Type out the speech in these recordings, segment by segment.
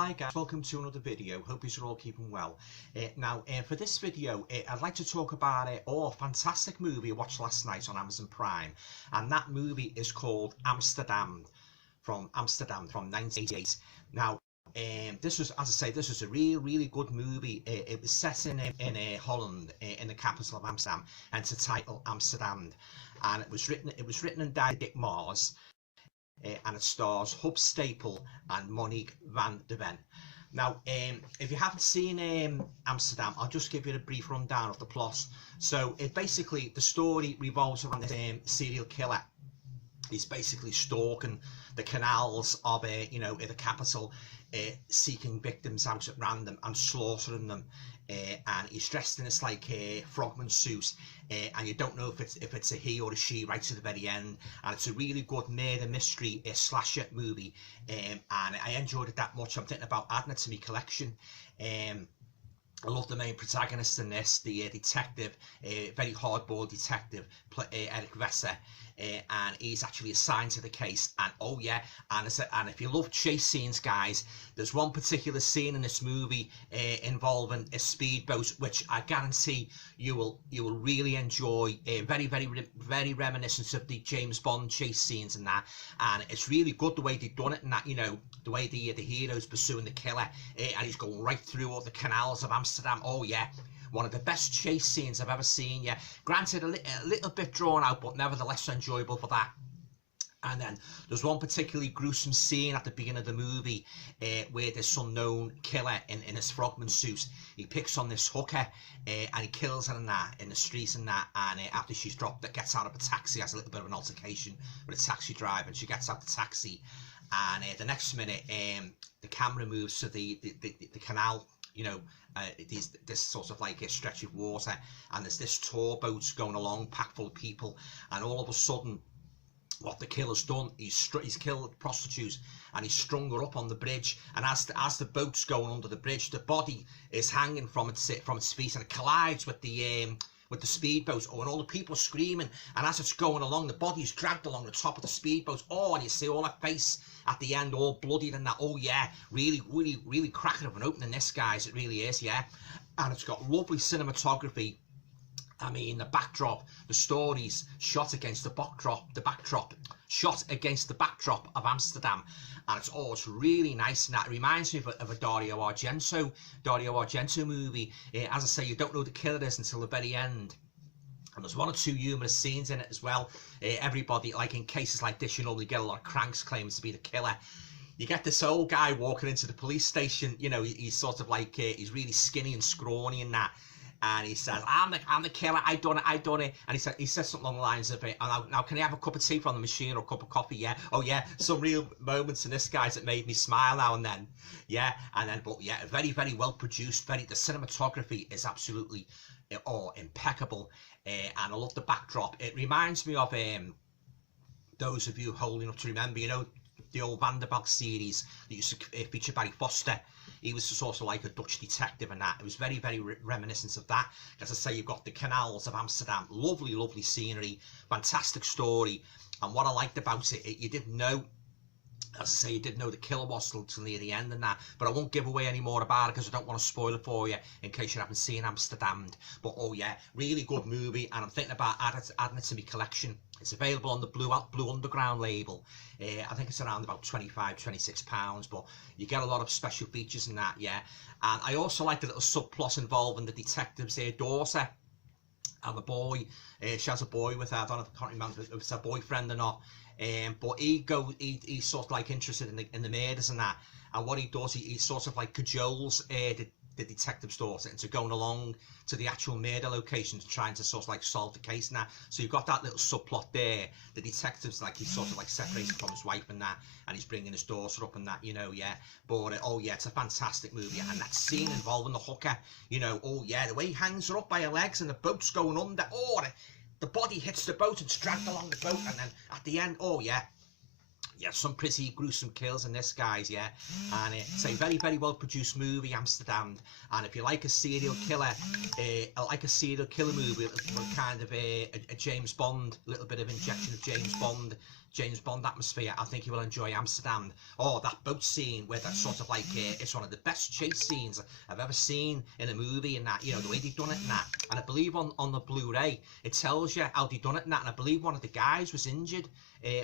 Hi guys, welcome to another video. Hope you're all keeping well. For this video, I'd like to talk about a fantastic movie I watched last night on Amazon Prime, and that movie is called Amsterdam from 1988. Now, this was, as I say, this was a really good movie. It was set in Holland, in the capital of Amsterdam, hence the title Amsterdam, and it was written and directed by Dick Maas. And it stars Hub Staple and Monique van der Ven. Now, if you haven't seen Amsterdam, I'll just give you a brief rundown of the plot. So, basically, the story revolves around this serial killer. He's basically stalking the canals of the capital, seeking victims out at random and slaughtering them. And he's dressed in this frogman suit, and you don't know if it's a he or a she right to the very end. And it's a really good murder mystery slasher movie, and I enjoyed it that much. I'm thinking about adding it to my collection. I love the main protagonist in this, the detective, very hardboiled detective, Eric Vesser, and he's actually assigned to the case. And oh yeah, and if you love chase scenes, guys, there's one particular scene in this movie involving a speedboat, which I guarantee you will really enjoy. Very reminiscent of the James Bond chase scenes and that, and it's really good the way they've done it, and that, the way the hero's pursuing the killer, and he's going right through all the canals of Amsterdam. Oh yeah, one of the best chase scenes I've ever seen. Yeah, granted a little bit drawn out, but nevertheless enjoyable for that. And then there's one particularly gruesome scene at the beginning of the movie where this unknown killer in his frogman suit, he picks on this hooker and he kills her in the street and that. And after she's dropped, that gets out of a taxi, has a little bit of an altercation with a taxi driver, and she gets out the taxi. And the next minute, the camera moves to the canal. This sort of a stretch of water, and there's this tour boat going along packed full of people, and all of a sudden what the killer's done, he's killed a prostitute and he's strung her up on the bridge, and as the boat's going under the bridge, the body is hanging from its feet, and it collides with the speedboat. Oh, and all the people are screaming, and as it's going along, the body's dragged along the top of the speedboat. Oh, and you see all her face at the end, all bloodied and that. Oh yeah, really cracking up and opening this, guys. It really is, yeah. And it's got lovely cinematography. I mean, the backdrop, the stories shot against the backdrop shot against the backdrop of Amsterdam, and it's really nice. And that reminds me of a Dario Argento movie. As I say, you don't know the killer is until the very end. And there's one or two humorous scenes in it as well. Everybody, in cases like this, you normally get a lot of cranks claiming to be the killer. You get this old guy walking into the police station. He's sort of he's really skinny and scrawny and that. And he says, I'm the killer, I done it. And he says something along the lines of, now can I have a cup of tea from the machine or a cup of coffee? Yeah. Oh yeah, some real moments in this, guys, that made me smile now and then. Yeah. But yeah, very well produced. The cinematography is absolutely impeccable. And I love the backdrop. It reminds me of those of you holding up to remember, the old Vanderbilt series that used to feature Barry Foster. He was sort of like a Dutch detective and that. It was very reminiscent of that. As I say, you've got the canals of Amsterdam, lovely scenery, fantastic story. And what I liked about it, you didn't know, as I say, you didn't know the killer was till near the end and that. But I won't give away any more about it because I don't want to spoil it for you in case you haven't seen Amsterdam. But oh yeah, really good movie, and I'm thinking about adding it to my collection. It's available on the Blue Underground label. I think it's around about £25–26, but you get a lot of special features in that, yeah. And I also like the little subplot involving the detective's daughter and the boy. She has a boy with her. I can't remember if it's her boyfriend or not. But he's sort of interested in the murders and that. And what he does, he sort of cajoles the detective's daughter into going along to the actual murder location, trying to sort of solve the case now. So you've got that little subplot there. The detective's he's sort of separated from his wife and that, and he's bringing his daughter up and that, yeah. But oh yeah, it's a fantastic movie. And that scene involving the hooker, oh yeah, the way he hangs her up by her legs and the boat's going under. Oh, the body hits the boat and it's dragged along the boat, and then at the end, oh yeah, some pretty gruesome kills in this, guys, yeah. And it's a very well produced movie, Amsterdam. And if you like a serial killer, movie with kind of a James Bond, a little bit of injection of James Bond James Bond atmosphere, I think you will enjoy Amsterdam. Oh, that boat scene where that's sort of like, it's one of the best chase scenes I've ever seen in a movie, and that, you know, the way they've done it and that. And I believe on the Blu-ray, it tells you how they've done it and that, and I believe one of the guys was injured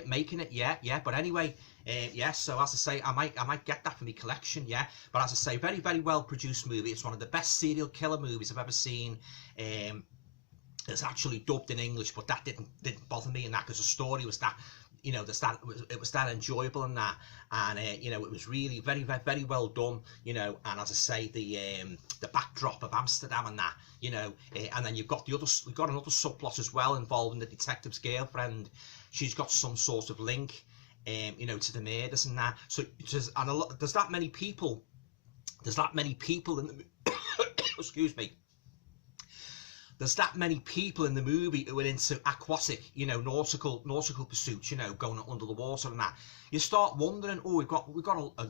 making it, yeah, but anyway, yeah, so as I say, I might get that for my collection, yeah, but as I say, very, very well produced movie. It's one of the best serial killer movies I've ever seen. It's actually dubbed in English, but that didn't bother me in that, because the story was that, you know, it was that enjoyable and that, and you know, it was really very, very, very well done, you know. And as I say, the backdrop of Amsterdam and that, you know, and then you've got another subplot as well involving the detective's girlfriend. She's got some sort of link, you know, to the murders and that. So there's that many people in the excuse me. There's that many people in the movie who are into aquatic, you know, nautical pursuits, you know, going under the water and that. You start wondering, oh, we've got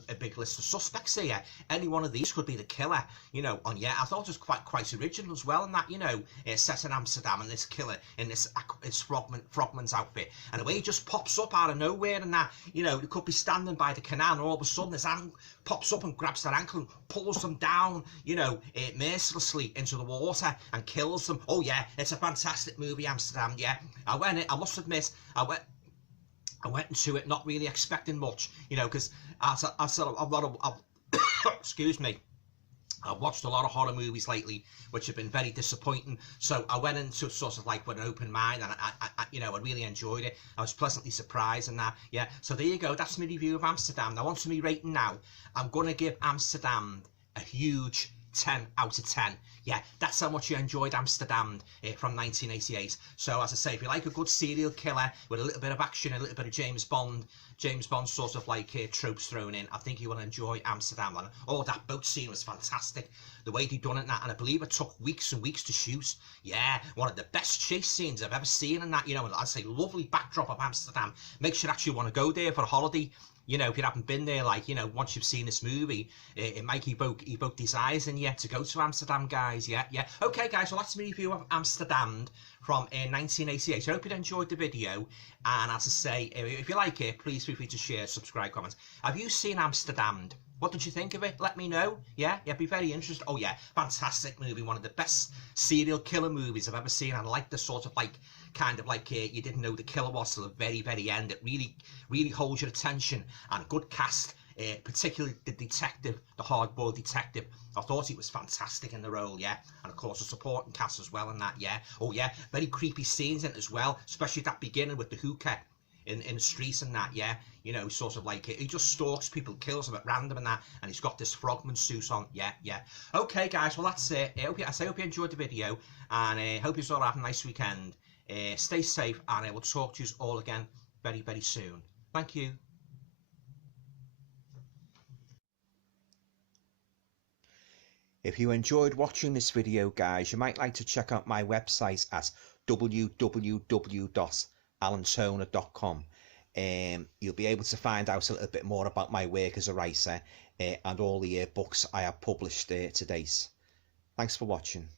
a big list of suspects here. Any one of these could be the killer, you know. And yeah, I thought it was quite original as well, and that, you know, set in Amsterdam, and this killer in this frogman's outfit, and the way he just pops up out of nowhere and that, you know, he could be standing by the canal, and all of a sudden his hand pops up and grabs their ankle and pulls them down, you know, mercilessly into the water and kills them. Oh yeah, it's a fantastic movie, Amsterdam. Yeah, I must admit, I went into it not really expecting much, you know, because I've said a lot of excuse me, I've watched a lot of horror movies lately, which have been very disappointing. So I went into sort of like with an open mind, and I you know, I really enjoyed it. I was pleasantly surprised and that. Yeah. So there you go. That's my review of Amsterdam. Now on to me rating now. I'm gonna give Amsterdam a huge 10 out of 10. Yeah, that's how much you enjoyed Amsterdam from 1988. So as I say, if you like a good serial killer with a little bit of action, a little bit of James Bond sort of like tropes thrown in, I think you will enjoy Amsterdam. And oh, that boat scene was fantastic. The way they done it and that, and I believe it took weeks and weeks to shoot. Yeah, one of the best chase scenes I've ever seen in that, you know, and I'd say lovely backdrop of Amsterdam. Makes you actually want to go there for a holiday. You know, if you haven't been there, like, you know, once you've seen this movie, it might evoke desires in you to go to Amsterdam, guys. Yeah. Okay, guys, well, that's my review of Amsterdam from 1988. I hope you enjoyed the video. And as I say, if you like it, please feel free to share, subscribe, comment. Have you seen Amsterdam? What did you think of it? Let me know. Yeah, be very interested. Oh yeah, fantastic movie. One of the best serial killer movies I've ever seen. And I like the sort of like, kind of like you didn't know the killer was till the very, very end. It really holds your attention, and a good cast, particularly the detective, the hard-boiled detective. I thought he was fantastic in the role, yeah. And of course the supporting cast as well in that, yeah. Oh yeah, very creepy scenes in it as well, especially that beginning with the hookah in the streets and that, yeah. You know, sort of like, he just stalks people, kills them at random and that, and he's got this frogman suit on, yeah. Okay, guys, well, that's it. I hope you enjoyed the video, and I hope you all have a nice weekend. Stay safe, and I will talk to you all again very, very soon. Thank you. If you enjoyed watching this video, guys, you might like to check out my website at www.alantoner.com. You'll be able to find out a little bit more about my work as a writer and all the books I have published to date. Thanks for watching.